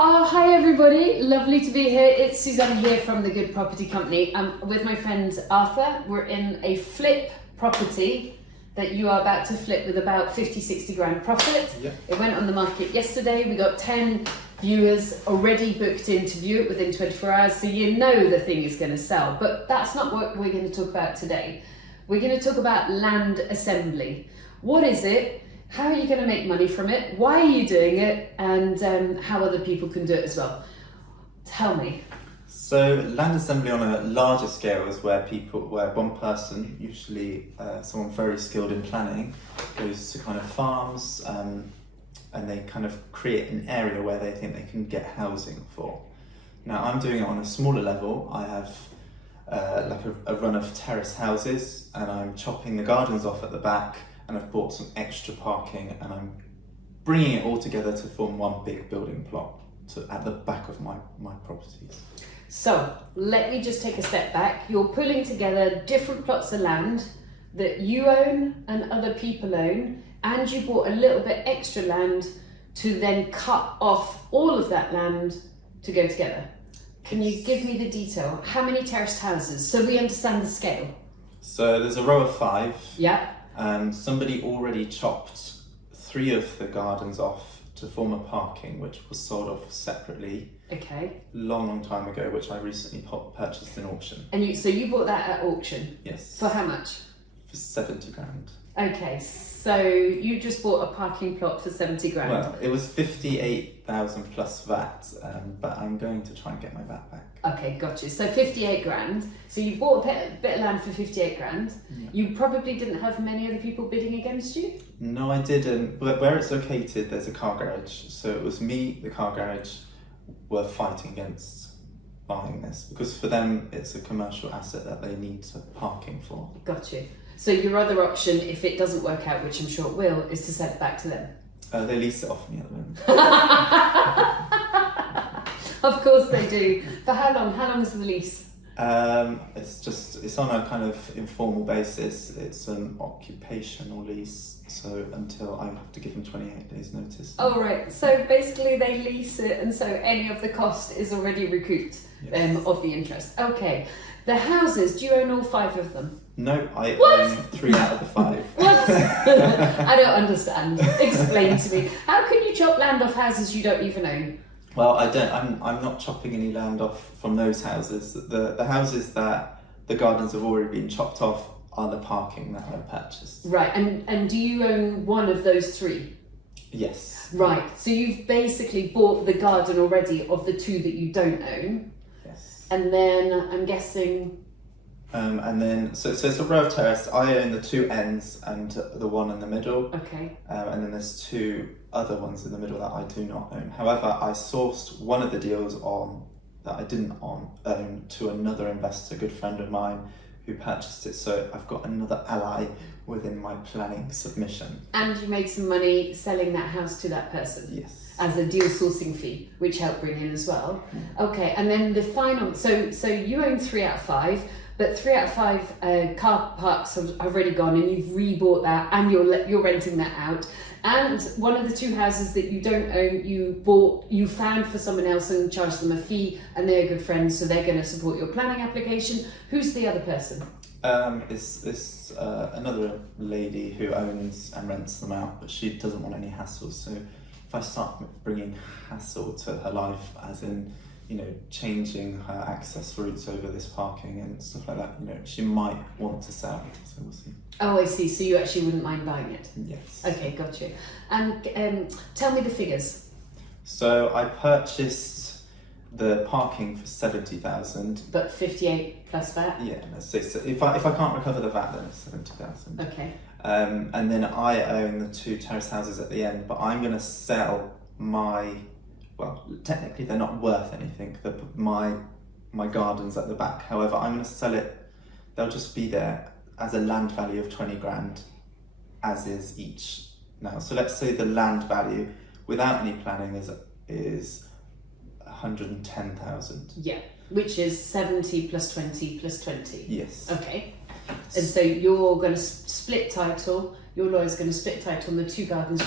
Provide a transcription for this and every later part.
Oh, hi everybody, lovely to be here. It's Susannah here from the Good Property Company. With my friend Arthur. We're in a flip property that you are about to flip with about 50-60 grand profit. Yeah. It went on the market yesterday. We got 10 viewers already booked in to view it within 24 hours, so you know the thing is going to sell. But that's not what we're going to talk about today. We're going to talk about land assembly. What is it? How are you going to make money from it? Why are you doing it? And how other people can do it as well. Tell me. So land assembly on a larger scale is where one person, usually someone very skilled in planning, goes to kind of farms and they kind of create an area where they think they can get housing for. Now I'm doing it on a smaller level. I have like a run of terrace houses and I'm chopping the gardens off at the back, and I've bought some extra parking and I'm bringing it all together to form one big building plot at the back of my properties. So let me just take a step back. You're pulling together different plots of land that you own and other people own, and you bought a little bit extra land to then cut off all of that land to go together. Can you give me the detail? How many terraced houses, so we understand the scale? So there's a row of 5. Yeah. And somebody already chopped 3 of the gardens off to form a parking, which was sold off separately. Okay. Long time ago, which I recently purchased in auction. And so you bought that at auction? Yes. For how much? For 70 grand. Okay, so you just bought a parking plot for 70 grand. Well, it was 58,000 plus VAT, but I'm going to try and get my VAT back. Okay, gotcha. So 58 grand. So you bought a bit of land for 58 grand. Yeah. You probably didn't have many other people bidding against you? No, I didn't. But where it's located, there's a car garage. So it was me, the car garage, were fighting against buying this, because for them it's a commercial asset that they need parking for. Gotcha. So your other option, if it doesn't work out, which I'm sure it will, is to sell it back to them. They lease it off me at the moment. Of course they do. For how long? How long is the lease? It's on a kind of informal basis. It's an occupational lease, so until I have to give them 28 days notice. Oh right, so basically they lease it, and so any of the cost is already recouped. Yes. Of the interest. Okay, the houses, do you own all 5 of them? No, I What? own 3 out of the 5. What? I don't understand. Explain to me. How can you chop land off houses you don't even own? Well, I'm not chopping any land off from those houses. The houses that the gardens have already been chopped off are the parking that I purchased. Right, and do you own one of those 3? Yes. Right, so you've basically bought the garden already of the 2 that you don't own. Yes. And then I'm guessing... And then, so it's a row of terrace. I own the 2 ends and the one in the middle. Okay. And then there's 2 other ones in the middle that I do not own. However, I sourced one of the deals that I didn't own to another investor, a good friend of mine, who purchased it. So I've got another ally within my planning submission. And you made some money selling that house to that person? Yes. As a deal sourcing fee, which helped bring in as well. Okay, and then the final, so you own 3 out of 5, but 3 out of 5 car parks have already gone, and you've rebought that, and you're renting that out. And one of the 2 houses that you don't own, you found for someone else and charged them a fee, and they're good friends, so they're going to support your planning application. Who's the other person? It's another lady who owns and rents them out, but she doesn't want any hassle. So if I start bringing hassle to her life, as in, changing her access routes over this parking and stuff like that, she might want to sell it, so we'll see. Oh, I see. So you actually wouldn't mind buying it? Yes. Okay, got you. And tell me the figures. So I purchased the parking for 70,000. But 58 plus VAT? Yeah, so if I can't recover the VAT, then it's 70,000. Okay. And then I own the 2 terrace houses at the end, but I'm going to sell well, technically they're not worth anything, my gardens at the back. However, I'm going to sell it, they'll just be there as a land value of 20 grand, as is each now. So let's say the land value without any planning is 110,000. Yeah, which is 70 plus 20 plus 20. Yes. Okay. And so you're going to split title. Your lawyer's going to split title on the 2 gardens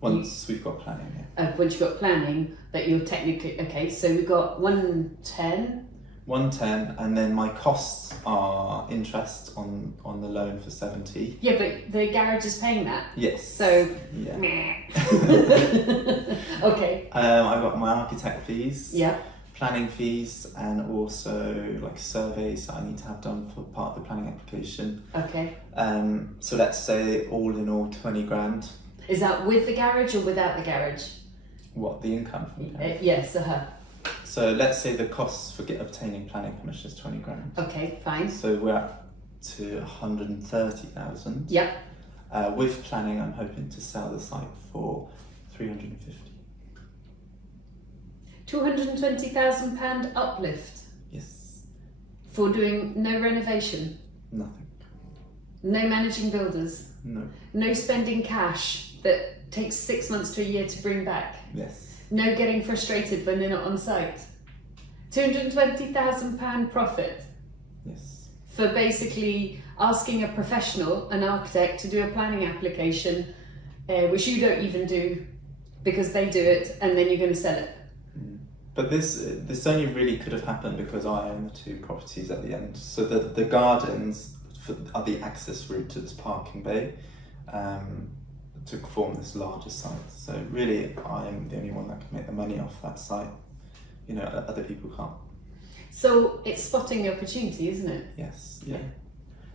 Once we've got planning, yeah. Once you've got planning, that you're technically okay. So we've got 110. 110, and then my costs are interest on the loan for 70. Yeah, but the garage is paying that. Yes. So yeah. Okay. I've got my architect fees. Yeah. Planning fees, and also like surveys that I need to have done for part of the planning application. Okay. So let's say all in all 20 grand. Is that with the garage or without the garage? What, the income from the garage? Yes. So let's say the costs for obtaining planning permission is 20 grand. Okay, fine. So we're up to 130,000. Yep. With planning, I'm hoping to sell the site for 350. £220,000 uplift Yes. for doing no renovation, Nothing. no managing builders, No. no spending cash that takes 6 months to a year to bring back, Yes. no getting frustrated when they're not on site. £220,000 profit Yes. for basically asking a professional, an architect, to do a planning application, which you don't even do because they do it, and then you're going to sell it. But this only really could have happened because I own the 2 properties at the end. So the gardens are the access route to this parking bay to form this larger site. So really, I am the only one that can make the money off that site. You know, other people can't. So it's spotting the opportunity, isn't it? Yes, yeah.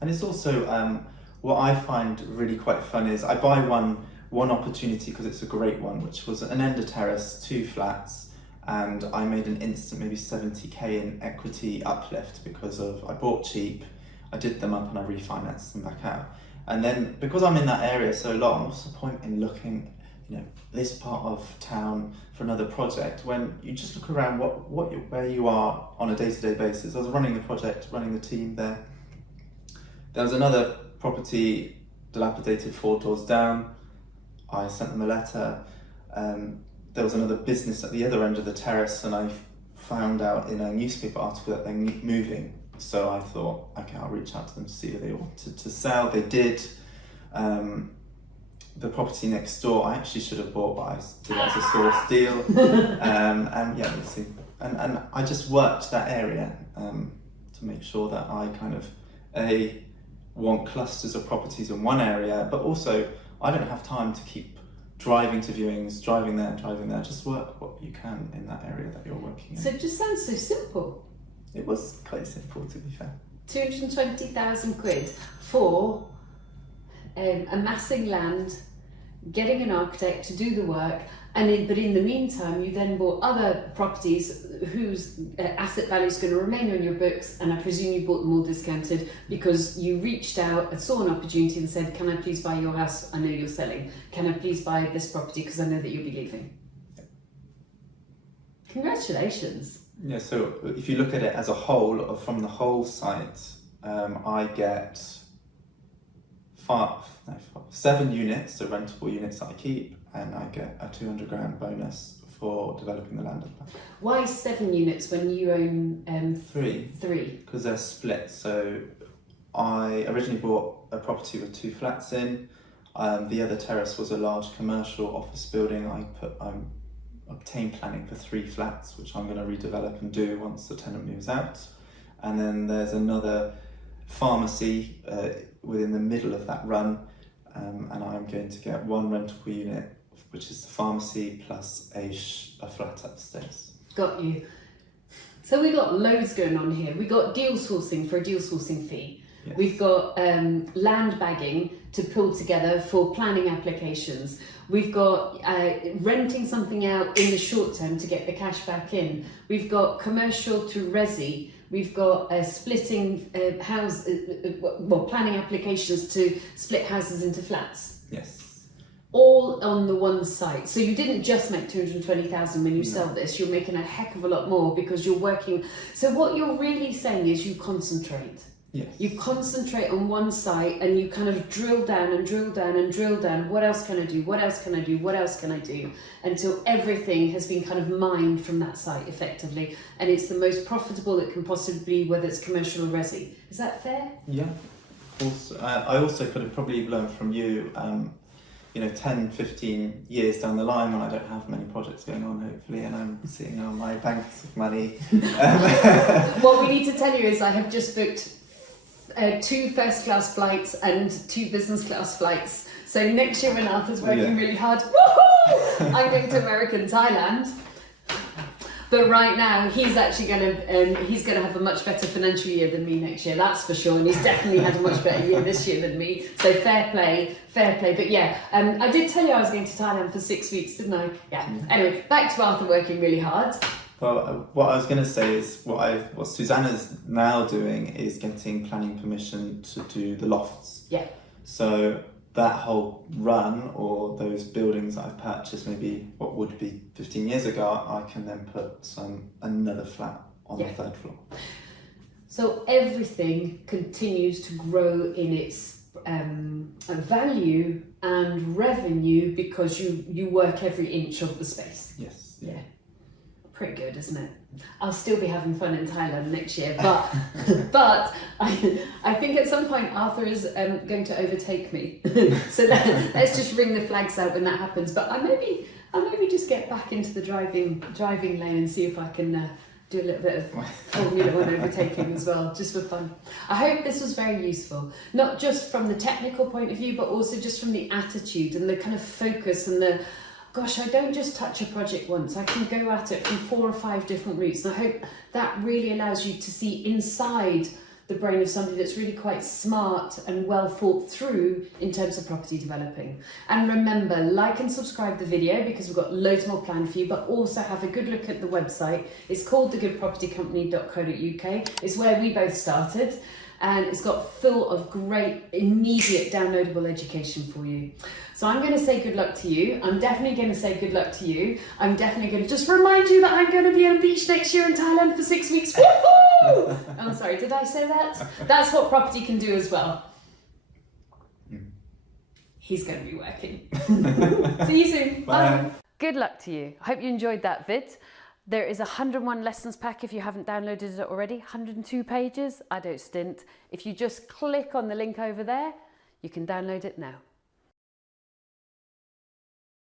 And it's also what I find really quite fun is I buy one opportunity because it's a great one, which was an end of terrace, 2 flats. And I made an instant maybe 70k in equity uplift because I bought cheap, I did them up and I refinanced them back out. And then because I'm in that area so long, what's the point in looking, this part of town for another project when you just look around where you are on a day-to-day basis. I was running the project, running the team there. There was another property dilapidated 4 doors down. I sent them a letter. There was another business at the other end of the terrace, and I found out in a newspaper article that they're moving. So I thought, okay, I'll reach out to them to see if they wanted to sell. They did. The property next door, I actually should have bought, but I did it as a source deal. And yeah, we'll see. And I just worked that area to make sure that I kind of want clusters of properties in one area, but also I don't have time to keep driving to viewings, driving there. Just work what you can in that area that you're working in. So it just sounds so simple. It was quite simple, to be fair. 220,000 quid for amassing land, getting an architect to do the work, but in the meantime you then bought other properties whose asset value is going to remain on your books, and I presume you bought them all discounted because you reached out and saw an opportunity and said, can I please buy your house? I know you're selling. Can I please buy this property because I know that you'll be leaving? Yeah. Congratulations. Yeah, so if you look at it as a whole, or from the whole site, I get 7 units, so rentable units that I keep, and I get a 200 grand bonus for developing the land. Why 7 units when you own 3? 3? Because they're split. So I originally bought a property with 2 flats in. The other terrace was a large commercial office building. I obtained planning for 3 flats, which I'm going to redevelop and do once the tenant moves out. And then there's another pharmacy within the middle of that run, and I'm going to get 1 rentable unit, which is the pharmacy, plus a flat upstairs. Got you. So we got loads going on here. We got deal sourcing for a deal sourcing fee. Yes. We've got land bagging to pull together for planning applications. We've got renting something out in the short term to get the cash back in. We've got commercial to resi. We've got splitting planning applications to split houses into flats. Yes. All on the one site. So you didn't just make 220,000 when you sell this. You're making a heck of a lot more because you're working. So what you're really saying is you concentrate. Yes. You concentrate on one site and you kind of drill down and drill down and drill down. What else can I do? What else can I do? What else can I do? Until everything has been kind of mined from that site effectively. And it's the most profitable it can possibly be, whether it's commercial or resi. Is that fair? Yeah. Also, I also could have probably learned from you, 10, 15 years down the line when I don't have many projects going on, hopefully, and I'm sitting on my banks of money. What we need to tell you is I have just booked 2 first-class flights and 2 business-class flights. So next year when Arthur's working really hard, woohoo! I'm going to America and Thailand. But right now, he's actually going to have a much better financial year than me next year. That's for sure. And he's definitely had a much better year this year than me. So fair play. But yeah, I did tell you I was going to Thailand for 6 weeks, didn't I? Yeah. Anyway, back to Arthur working really hard. Well, what I was going to say is what Susannah's now doing is getting planning permission to do the lofts. Yeah. So that whole run, or those buildings that I've purchased maybe what would be 15 years ago, I can then put another flat on the 3rd floor. So everything continues to grow in its value and revenue because you work every inch of the space. Yes. Yeah. Pretty good, isn't it? I'll still be having fun in Thailand next year, but I think at some point Arthur is going to overtake me. So let's just ring the flags out when that happens. But I'll maybe just get back into the driving lane and see if I can do a little bit of Formula One overtaking as well, just for fun. I hope this was very useful, not just from the technical point of view, but also just from the attitude and the kind of focus and the, gosh, I don't just touch a project once, I can go at it from 4 or 5 different routes. And I hope that really allows you to see inside the brain of somebody that's really quite smart and well thought through in terms of property developing. And remember, like and subscribe the video because we've got loads more planned for you, but also have a good look at the website. It's called thegoodpropertycompany.co.uk. It's where we both started. And it's got full of great immediate downloadable education for you. So I'm going to say good luck to you. I'm definitely going to say good luck to you. I'm definitely going to just remind you that I'm going to be on the beach next year in Thailand for 6 weeks. Woohoo! I'm sorry, did I say that? That's what property can do as well. He's going to be working. See you soon. Bye. Good luck to you. I hope you enjoyed that vid. There is a 101 lessons pack if you haven't downloaded it already, 102 pages, I don't stint. If you just click on the link over there, you can download it now.